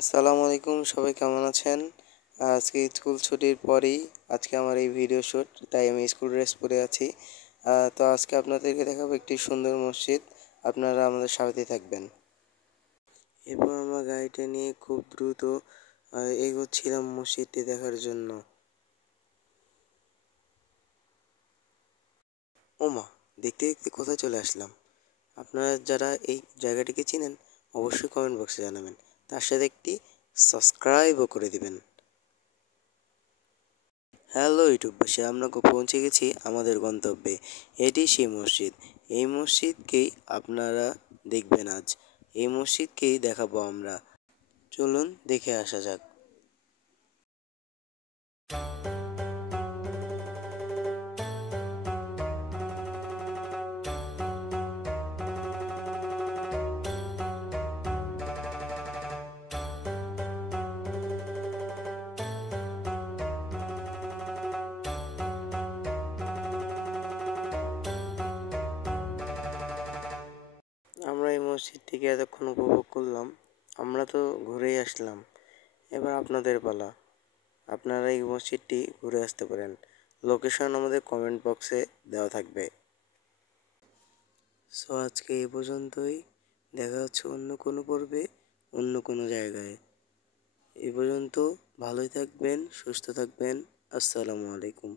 আসসালামু আলাইকুম, সবাই কেমন আছেন? আজকে স্কুল ছুটির পরেই আজকে আমার এই ভিডিও শ্যুট, তাই আমি স্কুল ড্রেস পরে আছি। তো আজকে আপনাদেরকে দেখাবো একটি সুন্দর মসজিদ। আপনারা আমাদের সাথে থাকবেন। এরপর আমরা গাড়িটা নিয়ে খুব দ্রুত এগোচ্ছিলাম মসজিদটি দেখার জন্য। ওমা, দেখতে দেখতে কোথায় চলে আসলাম! আপনারা যারা এই জায়গাটিকে চিনেন অবশ্যই কমেন্ট বক্সে জানাবেন, তার সাথে একটি সাবস্ক্রাইবও করে দিবেন। হ্যালো ইউটিউববাসী, আমরা পৌঁছে গেছি আমাদের গন্তব্যে। এটি সেই মসজিদ। এই মসজিদকেই আপনারা দেখবেন আজ। এই মসজিদকেই দেখাবো আমরা। চলুন দেখে আসা যাক। আমরা এই মসজিদটিকে এতক্ষণ উপভোগ করলাম। আমরা তো ঘুরেই আসলাম, এবার আপনাদের পালা। আপনারা এই মসজিদটি ঘুরে আসতে পারেন। লোকেশন আমাদের কমেন্ট বক্সে দেওয়া থাকবে। সো আজকে এই পর্যন্তই। দেখা হচ্ছে অন্য কোনো পর্বে, অন্য কোনো জায়গায়। এই পর্যন্ত ভালোই থাকবেন, সুস্থ থাকবেন। আসসালামু আলাইকুম।